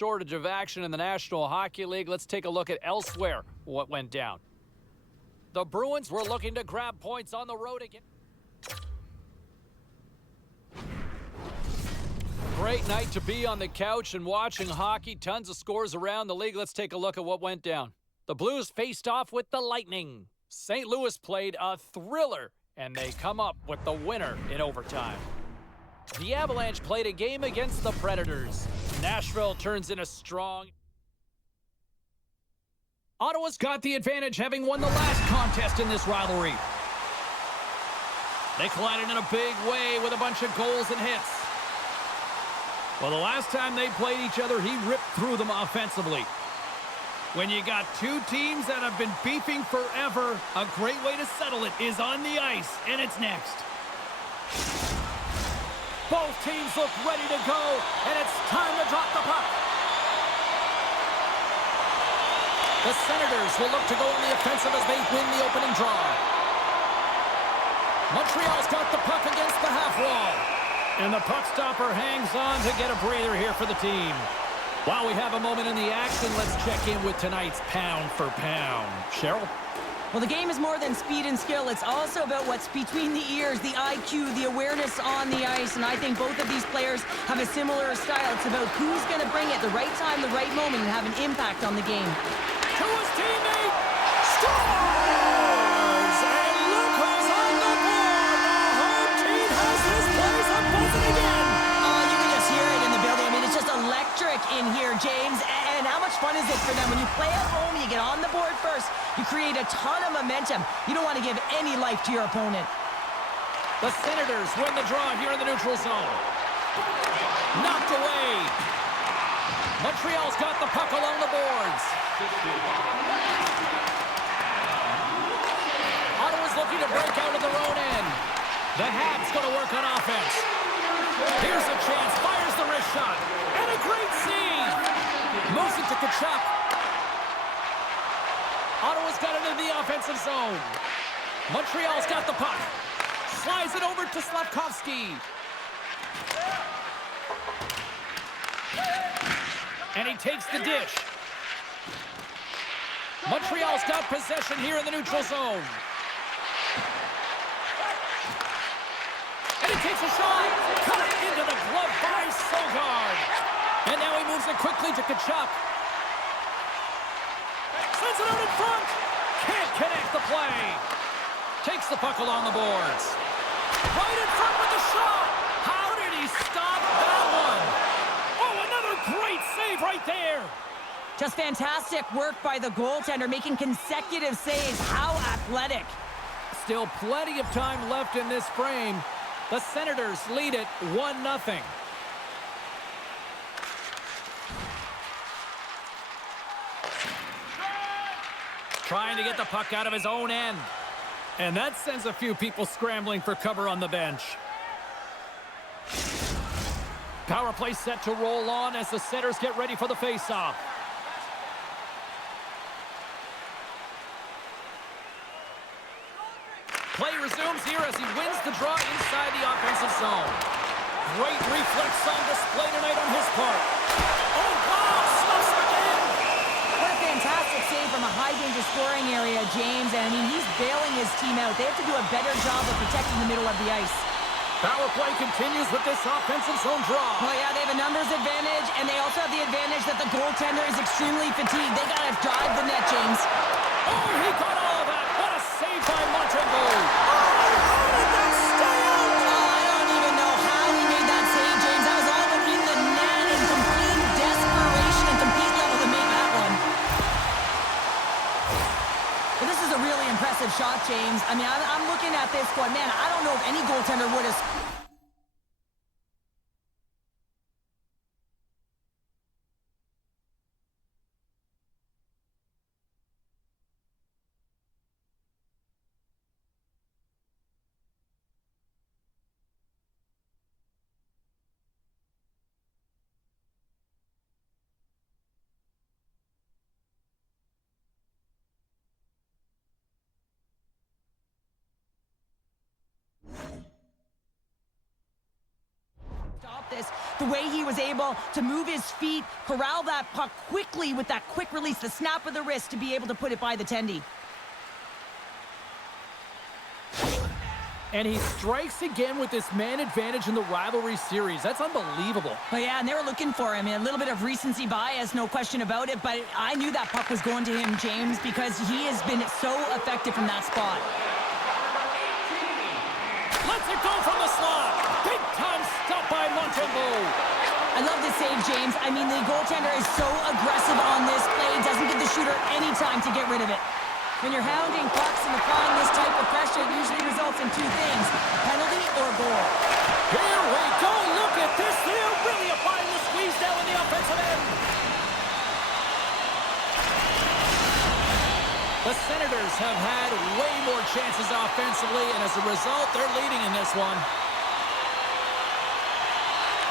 shortage of action in the National Hockey League. Let's take a look at elsewhere what went down. The Bruins were looking to grab points on the road again. Great night to be on the couch and watching hockey. Tons of scores around the league. Let's take a look at what went down. The Blues faced off with the Lightning. St. Louis played a thriller, and they come up with the winner in overtime. The Avalanche played a game against the Predators. Nashville turns in a strong... Ottawa's got the advantage, having won the last contest in this rivalry. They collided in a big way with a bunch of goals and hits. Well, the last time they played each other, he ripped through them offensively. When you got two teams that have been beefing forever, a great way to settle it is on the ice, and it's next. Both teams look ready to go, and it's time to drop the puck. The Senators will look to go on the offensive as they win the opening draw. Montreal's got the puck against the half wall. And the puck stopper hangs on to get a breather here for the team. While we have a moment in the action, let's check in with tonight's pound for pound. Cheryl? Well, the game is more than speed and skill. It's also about what's between the ears, the IQ, the awareness on the ice. And I think both of these players have a similar style. It's about who's going to bring it the right time, the right moment, and have an impact on the game. To his teammate, scores! And look who's on the board! The home team has this place up buzzing again! Oh, you can just hear it in the building. I mean, it's just electric in here, James. And how much fun is it for them? When you play at home, you get on the board first, you create a ton of momentum. You don't want to give any life to your opponent. The Senators win the draw here in the neutral zone. Knocked away. Montreal's got the puck along the boards. Ottawa's looking to break out of their own end. The Habs going to work on offense. Here's a chance. Fires the wrist shot. And a great save. Moves it to Tkachuk. Ottawa's got it in the offensive zone. Montreal's got the puck. Slides it over to Slavkovsky. And he takes the dish. Montreal's got possession here in the neutral zone. And he takes a shot. Cut it into the glove by Sogard. And now he moves it quickly to Tkachuk. Sends it out in front. Can't connect the play. Takes the puck along the boards. Right in front with the shot. How did he stop that one? Oh, another great save right there. Just fantastic work by the goaltender, making consecutive saves. How athletic. Still plenty of time left in this frame. The Senators lead it 1-0. Trying to get the puck out of his own end. And that sends a few people scrambling for cover on the bench. Power play set to roll on as the Senators get ready for the faceoff. Play resumes here as he wins the draw inside the offensive zone. Great reflex on display tonight on his part. Oh, wow! Stuffs again! What a fantastic save from a high-danger scoring area, James. And I mean, he's bailing his team out. They have to do a better job of protecting the middle of the ice. Power play continues with this offensive zone draw. Well, yeah, they have a numbers advantage, and they also have the advantage that the goaltender is extremely fatigued. They got to drive the net, James. Oh, he got all of that. What a save by Montembeau. Oh, how did that stay out? I don't even know how he made that save, James. That was all but in the net in complete desperation and complete level to make that one. Well, this is a really impressive shot, James. I mean, I'm looking at this going, man, I don't know if any goaltender would have... stop this The way he was able to move his feet, corral that puck quickly with that quick release, the snap of the wrist to be able to put it by the tendy. And he strikes again with this man advantage in the Rivalry series. That's unbelievable. But yeah, and they were looking for him. A little bit of recency bias, no question about it. But I knew that puck was going to him, James, because he has been so effective from that spot. Let's it go from the slot. Big time stop by Montembeault. I love this save, James. I mean, the goaltender is so aggressive on this play. Doesn't give the shooter any time to get rid of it. When you're hounding pucks and applying this type of pressure, it usually results in two things, penalty or goal. Here we go. Look at this. They're really applying the squeeze down in the offensive end. The Senators have had way more chances offensively, and as a result, they're leading in this one.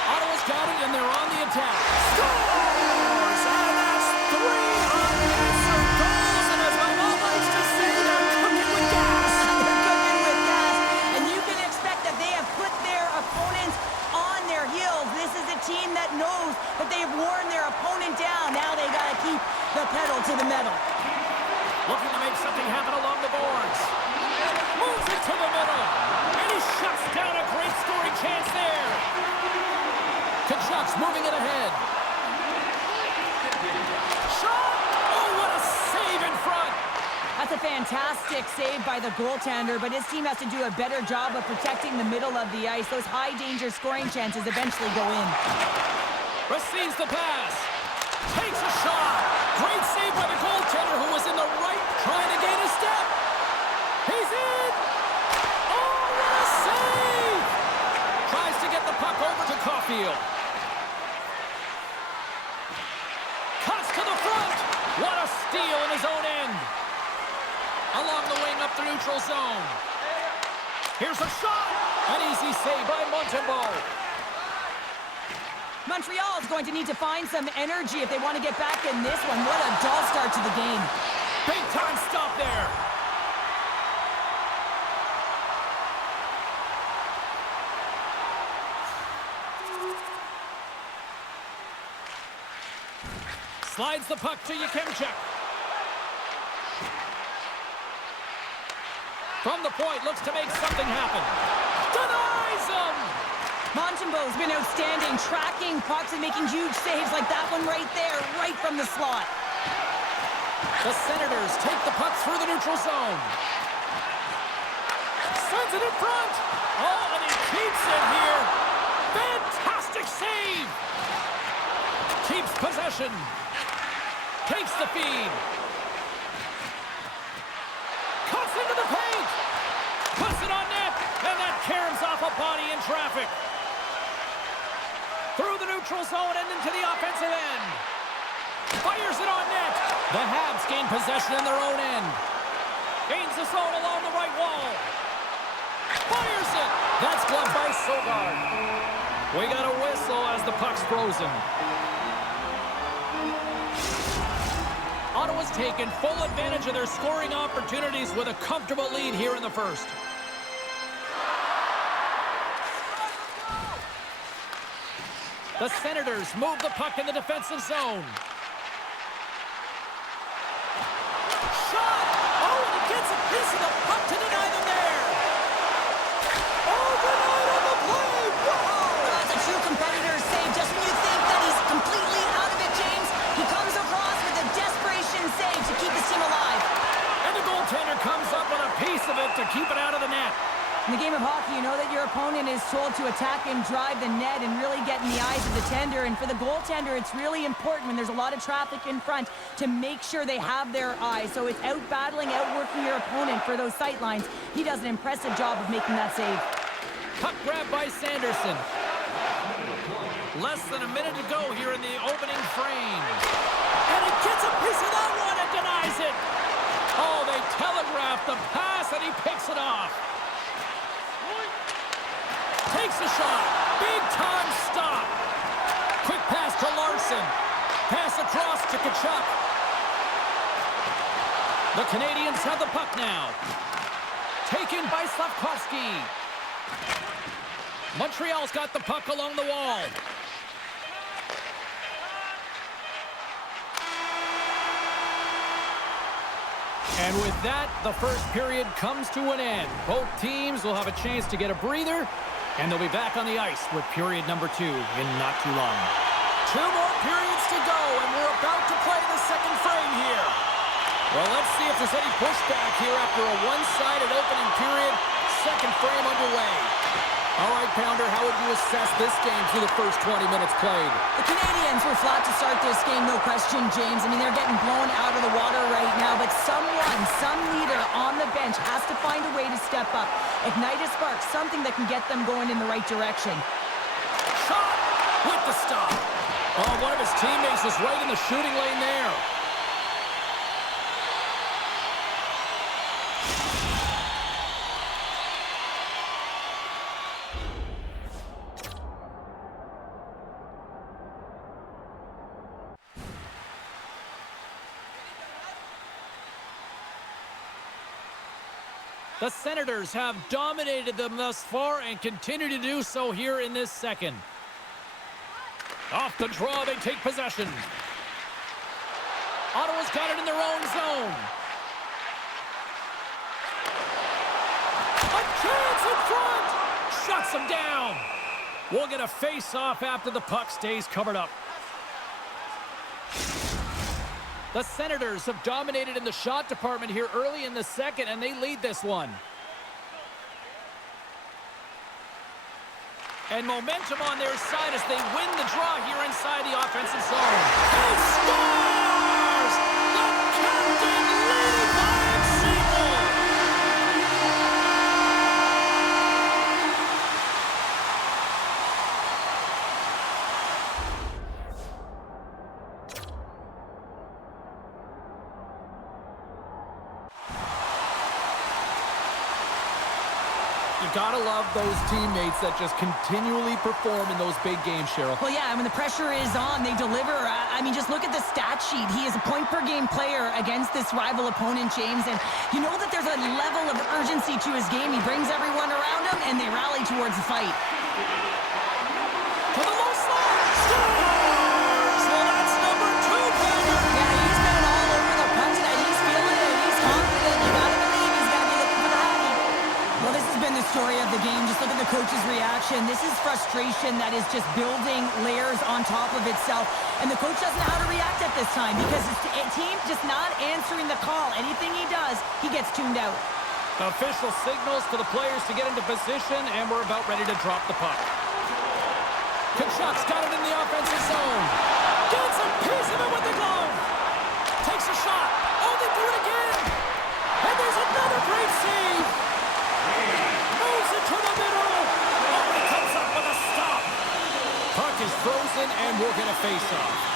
Ottawa's got it, and they're on the attack. Scores! And that's 3 unanswered goals, and as my mom likes to say, they're cooking with gas. They're cooking with gas, and you can expect that they have put their opponents on their heels. This is a team that knows that they've worn their opponent down. Now they got to keep the pedal to the metal. Looking to make something happen along the boards. Moves it to the middle. And he shuts down a great scoring chance there. Kachuk's moving it ahead. Shot! Oh, what a save in front. That's a fantastic save by the goaltender, but his team has to do a better job of protecting the middle of the ice. Those high-danger scoring chances eventually go in. Receives the pass. Takes a shot. Great save by the goaltender who was in the right, trying to gain a step. He's in. Oh, what a save. Tries to get the puck over to Caulfield. Cuts to the front. What a steal in his own end. Along the wing up the neutral zone. Here's a shot. An easy save by Montembeault. Montreal is going to need to find some energy if they want to get back in this one. What a dull start to the game. Big time stop there. Slides the puck to Yakemchuk. From the point, looks to make something happen. Denies him! Montembeault's been outstanding, tracking pucks and making huge saves like that one right there, right from the slot. The Senators take the puck through the neutral zone. Sends it in front. Oh, and he keeps it here. Fantastic save. Keeps possession. Takes the feed. Cuts into the paint. Puts it on net. And that caroms off a body in traffic. Through the neutral zone and into the offensive end. Fires it on net. The Habs gain possession in their own end. Gains the zone along the right wall. Fires it. That's gloved by Sogard. We got a whistle as the puck's frozen. Ottawa's taken full advantage of their scoring opportunities with a comfortable lead here in the first. The Senators move the puck in the defensive zone. Shot! Oh, and he gets a piece of the puck to deny them there. Oh, denied on the play! Wow! That's a true competitor's save. Just when you think that he's completely out of it, James, he comes across with a desperation save to keep his team alive. And the goaltender comes up with a piece of it to keep it out of the net. In the game of hockey, you know that your opponent is told to attack and drive the net and really get in the eyes of the tender. And for the goaltender, it's really important when there's a lot of traffic in front to make sure they have their eyes. So it's out-battling, outworking your opponent for those sight lines. He does an impressive job of making that save. Puck grab by Sanderson. Less than a minute to go here in the opening frame. And he gets a piece of that one and denies it. Oh, they telegraphed the pass and he picks it off. Takes a shot. Big time stop. Quick pass to Larson. Pass across to Kachuk. The Canadians have the puck now. Taken by Slavkovsky. Montreal's got the puck along the wall. And with that, the first period comes to an end. Both teams will have a chance to get a breather, and they'll be back on the ice with period number 2 in not too long. 2 more periods to go, and we're about to play the second frame here. Well, let's see if there's any pushback here after a one-sided opening period. Second frame underway. All right, Pounder, how would you assess this game through the first 20 minutes played? The Canadians were flat to start this game, no question, James. I mean, they're getting blown out of the water right now, but some leader on the bench has to find a way to step up, ignite a spark, something that can get them going in the right direction. Shot with the stop. Oh, one of his teammates is right in the shooting lane there. The Senators have dominated them thus far and continue to do so here in this second. Off the draw, they take possession. Ottawa's got it in their own zone. A chance in front! Shuts them down. We'll get a face-off after the puck stays covered up. The Senators have dominated in the shot department here early in the second, and they lead this one. And momentum on their side as they win the draw here inside the offensive zone. He scores! The captain leading by example! You gotta love those teammates that just continually perform in those big games, Cheryl. Well, yeah, I mean, the pressure is on. They deliver. I mean, just look at the stat sheet. He is a point-per-game player against this rival opponent, James, and you know that there's a level of urgency to his game. He brings everyone around him, and they rally towards the fight. To the low slot! Scores! Well, that's number 2, Pounder! Yeah, he's been all over the puck tonight. He's feeling it. He's confident. You gotta believe he's gotta be looking for the hattie. Well, this has been the story of the game. Just look at the coach's reaction. This is frustration that is just building layers on top of itself. And the coach doesn't know how to react at this time because his team just not answering the call. Anything he does, he gets tuned out. Official signals to the players to get into position, and we're about ready to drop the puck. Kachuk's got it in the offensive zone. Gets a piece of it with the glove. Takes a shot. Oh, they do it again. And there's another great save. Moves it to the middle. Oh, he comes up with a stop. Puck is frozen, and we'll get a face-off.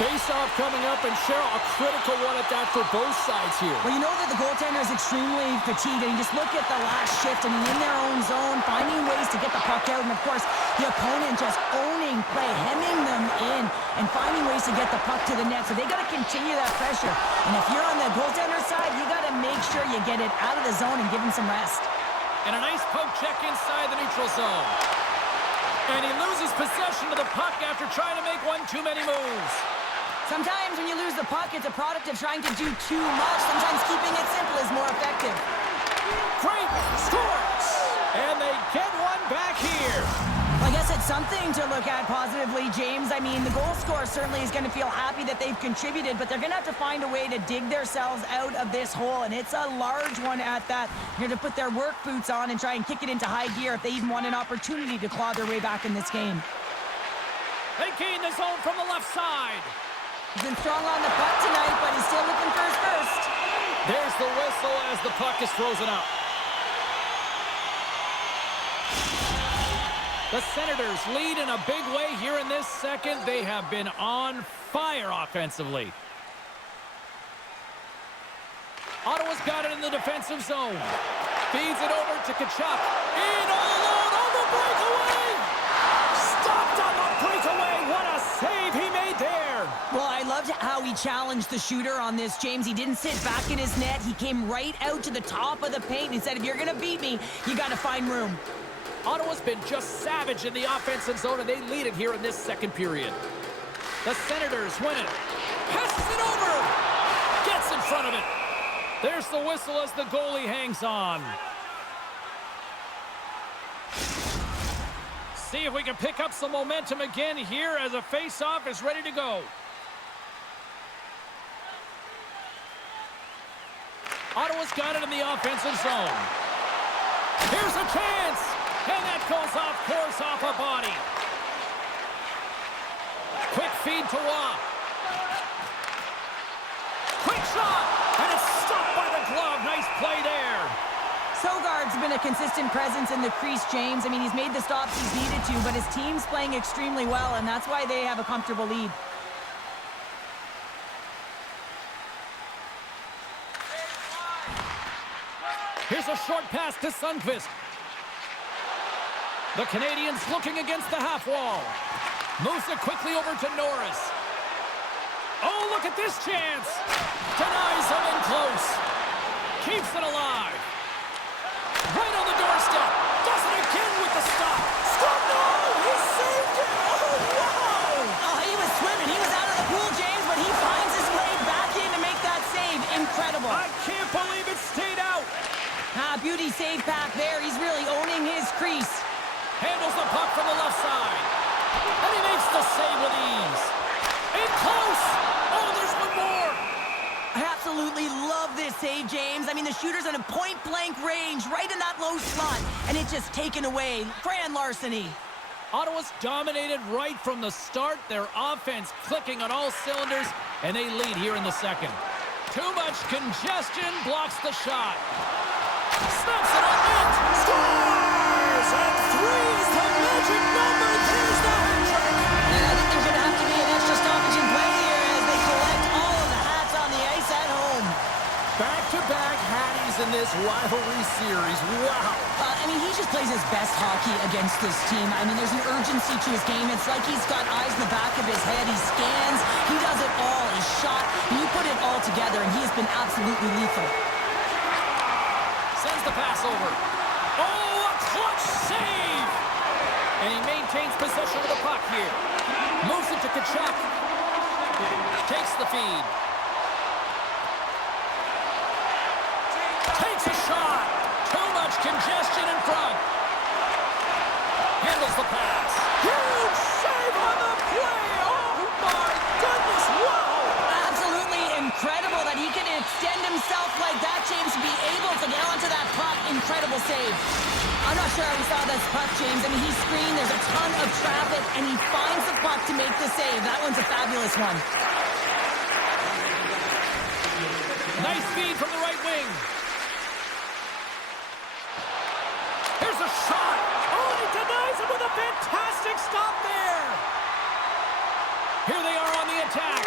Face-off coming up, and Cheryl, a critical one at that for both sides here. Well, you know that the goaltender is extremely fatigued, and you just look at the last shift, and in their own zone, finding ways to get the puck out, and of course, the opponent just owning play, hemming them in, and finding ways to get the puck to the net. So they got to continue that pressure. And if you're on the goaltender side, you got to make sure you get it out of the zone and give him some rest. And a nice poke check inside the neutral zone. And he loses possession of the puck after trying to make one too many moves. Sometimes when you lose the puck, it's a product of trying to do too much. Sometimes keeping it simple is more effective. Great scores! And they get one back here. Well, I guess it's something to look at positively, James. I mean, the goal scorer certainly is going to feel happy that they've contributed, but they're going to have to find a way to dig themselves out of this hole, and it's a large one at that. They're going to put their work boots on and try and kick it into high gear if they even want an opportunity to claw their way back in this game. They gain the zone from the left side. He's been strong on the puck tonight, but he's still looking for his first. There's the whistle as the puck is frozen up. The Senators lead in a big way here in this second. They have been on fire offensively. Ottawa's got it in the defensive zone. Feeds it over to Kachuk. In all alone on the breakaway. Stopped on the breakaway. What a save he made there. Well, I loved how he challenged the shooter on this, James. He didn't sit back in his net. He came right out to the top of the paint and said, if you're going to beat me, you got to find room. Ottawa's been just savage in the offensive zone, and they lead it here in this second period. The Senators win it. Passes it over. Gets in front of it. There's the whistle as the goalie hangs on. See if we can pick up some momentum again here as a face-off is ready to go. Ottawa's got it in the offensive zone. Here's a chance. And that goes off course off a body. Quick feed to Waugh. Quick shot. And it's stopped by the glove. Nice play there. Sogard's been a consistent presence in the crease, James. I mean, he's made the stops he's needed to, but his team's playing extremely well, and that's why they have a comfortable lead. Here's a short pass to Sundqvist. The Canadians looking against the half wall. Moves it quickly over to Norris. Oh, look at this chance. Denies him in close. Keeps it alive. Right on the doorstep. Does it again with the stop. Stop! No! He saved it! Oh, wow! Oh, he was swimming. He was out of the pool, James, but he finds his way back in to make that save. Incredible. I can't believe it stayed out. Beauty save pack there. He's really owning his crease. Handles the puck from the left side. And he makes the save with ease. In close. Oh, there's one more. I absolutely love this save, James. I mean, the shooter's in a point-blank range, right in that low slot, and it's just taken away. Grand larceny. Ottawa's dominated right from the start. Their offense clicking on all cylinders, and they lead here in the second. Too much congestion blocks the shot. Snaps it on net. Scores! And 3 is the magic number. There's the hat trick. And I think there's going to have to be an extra stoppage in play here as they collect all of the hats on the ice at home. Back-to-back hatties in this rivalry series. Wow. I mean, he just plays his best hockey against this team. I mean, there's an urgency to his game. It's like he's got eyes in the back of his head. He scans. He does it all. He's shot. And you put it all together, and he has been absolutely lethal. Sends the pass over. Oh, a clutch save! And he maintains possession of the puck here. Moves it to Tkachuk. Takes the feed. Takes a shot. Too much congestion in front. Handles the pass. Huge save on the play. Oh, my goodness. Wow. Absolutely incredible that he can extend himself like that, James, to be able to get onto that puck. Incredible save. I'm not sure how we saw this puck, James. I mean, he screened. There's a ton of traffic, and he finds the puck to make the save. That one's a fabulous one. Nice feed from the right wing. Here's a shot. Oh, he denies him with a fantastic stop there. Here they are on the attack.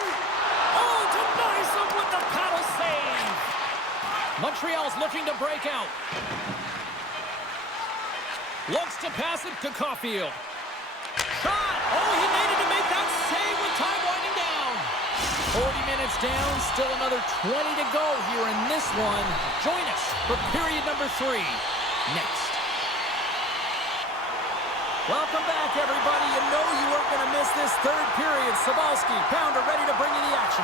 Oh, denies him with the paddle save. Montreal's looking to break out. Looks to pass it to Caulfield. Shot! Oh, he made it to make that save with time winding down. 40 minutes down, still another 20 to go here in this one. Join us for period number 3 next. Welcome back, everybody. You know you weren't going to miss this third period. Sabalski, Pounder ready to bring you the action.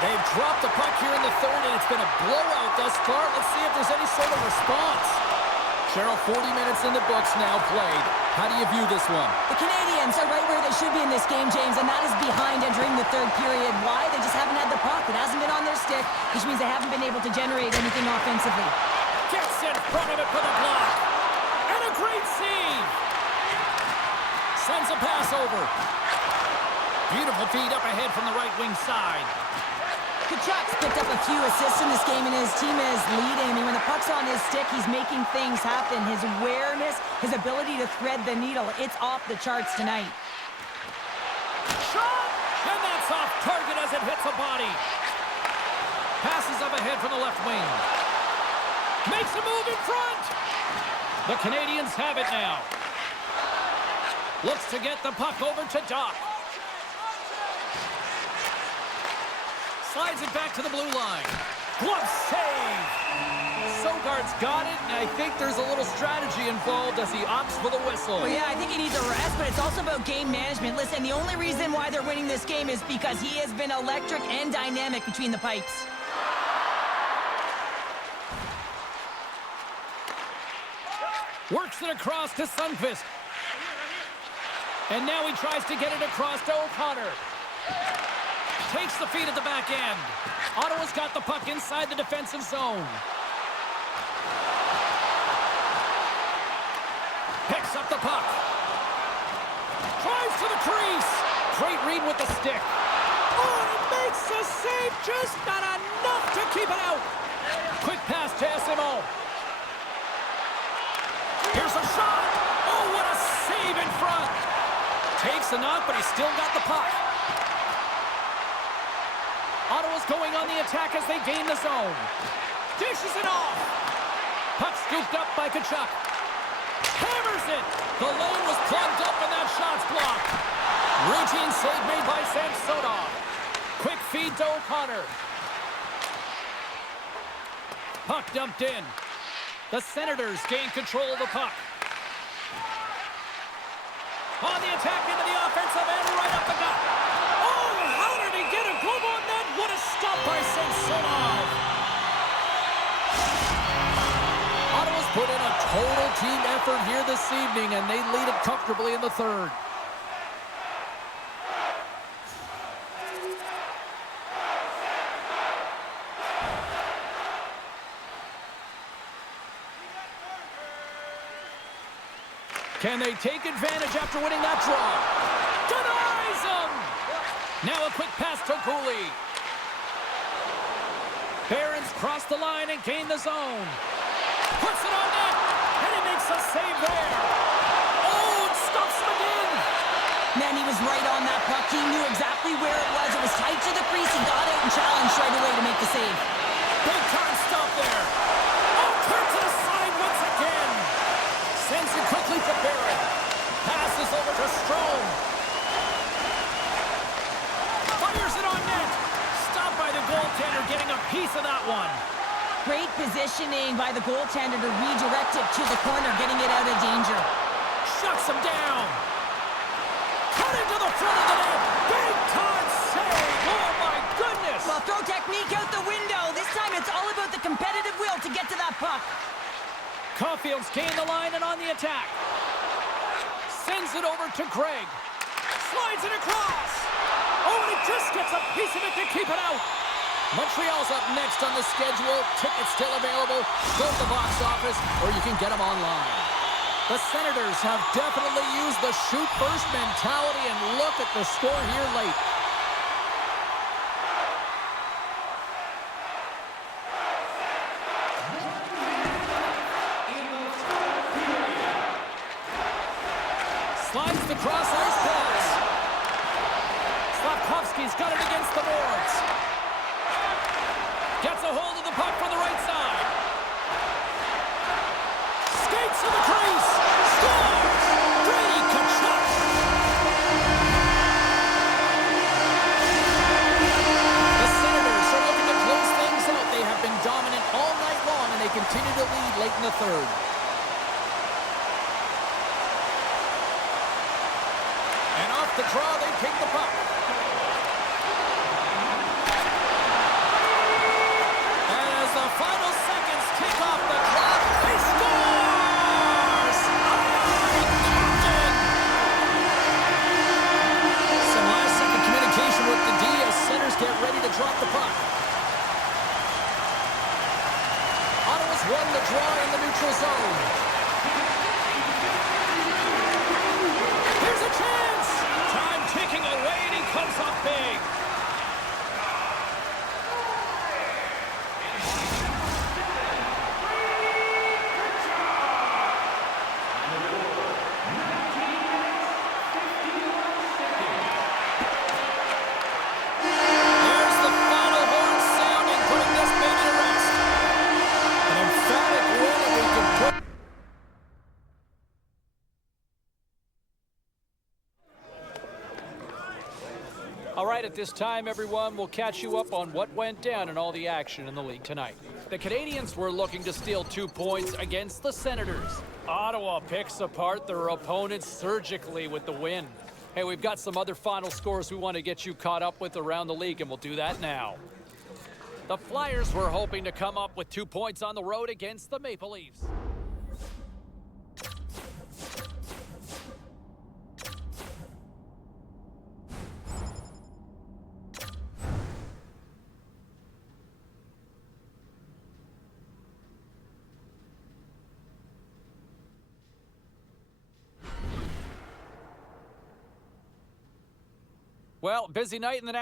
They've dropped the puck here in the third, and it's been a blowout thus far. Let's see if there's any sort of response. Cheryl, 40 minutes in the books now played. How do you view this one? The Canadians are right where they should be in this game, James, and that is behind entering the third period. Why? They just haven't had the puck. It hasn't been on their stick, which means they haven't been able to generate anything offensively. Gets in front of it for the block. And a great save. Sends a pass over. Beautiful feed up ahead from the right wing side. Tkachuk's picked up a few assists in this game, and his team is leading. I mean, when the puck's on his stick, he's making things happen. His awareness, his ability to thread the needle, it's off the charts tonight. Shot! And that's off target as it hits a body. Passes up ahead from the left wing. Makes a move in front. The Canadians have it now. Looks to get the puck over to Doc. Slides it back to the blue line. Glove save. Sogard's got it, and I think there's a little strategy involved as he opts for the whistle. Well, yeah, I think he needs a rest, but it's also about game management. Listen, the only reason why they're winning this game is because he has been electric and dynamic between the pipes. Works it across to Sundqvist. And now he tries to get it across to O'Connor. Takes the feed at the back end. Ottawa's got the puck inside the defensive zone. Picks up the puck. Drives to the crease. Great read with the stick. Oh, he makes the save. Just not enough to keep it out. Quick pass to SMO. Here's a shot. Oh, what a save in front. Takes a knock, but he's still got the puck. Ottawa's going on the attack as they gain the zone. Dishes it off. Puck scooped up by Tkachuk. Hammers it. The lane was plugged up and that shot's blocked. Routine save made by Samsonov. Quick feed to O'Connor. Puck dumped in. The Senators gain control of the puck. On the attack into the offensive end, right up the gut. Oh, how did he get a glove on that? What a stop by Samsonov. Ottawa's put in a total team effort here this evening, and they lead it comfortably in the third. Can they take advantage after winning that draw? Denies him! Now a quick pass to Cooley. Barons cross the line and gain the zone. Puts it on net, and he makes a save there. Oh, and stops him again. Man, he was right on that puck. He knew exactly where it was. It was tight to the crease. He got out and challenged right away to make the save. Big time stop there. Oh, turns it aside once again. Sends it quickly to Barron. Passes over to Strome. Fires it on net. Stopped by the goaltender, getting a piece of that one. Great positioning by the goaltender to redirect it to the corner, getting it out of danger. Shuts him down. Cut into the front of the net. Big time save. Oh, my goodness. Well, throw technique out the window. This time it's all about the competitive will to get to that puck. Caulfield's gained the line and on the attack. Sends it over to Craig. Slides it across. Oh, and he just gets a piece of it to keep it out. Montreal's up next on the schedule. Tickets still available. Go to the box office, or you can get them online. The Senators have definitely used the shoot-first mentality, and look at the score here late. Slides the cross-ice pass. Slafkovsky's got it against the boards. Gets a hold of the puck from the right side. Skates to the crease. Scores! Brady Tkachuk. The Senators are looking to close things out. They have been dominant all night long, and they continue to lead late in the third. And off the draw, they take the puck. All right, at this time, everyone, we'll catch you up on what went down in all the action in the league tonight. The Canadiens were looking to steal 2 points against the Senators. Ottawa picks apart their opponents surgically with the win. Hey, we've got some other final scores we want to get you caught up with around the league, and we'll do that now. The Flyers were hoping to come up with 2 points on the road against the Maple Leafs. Well, busy night in the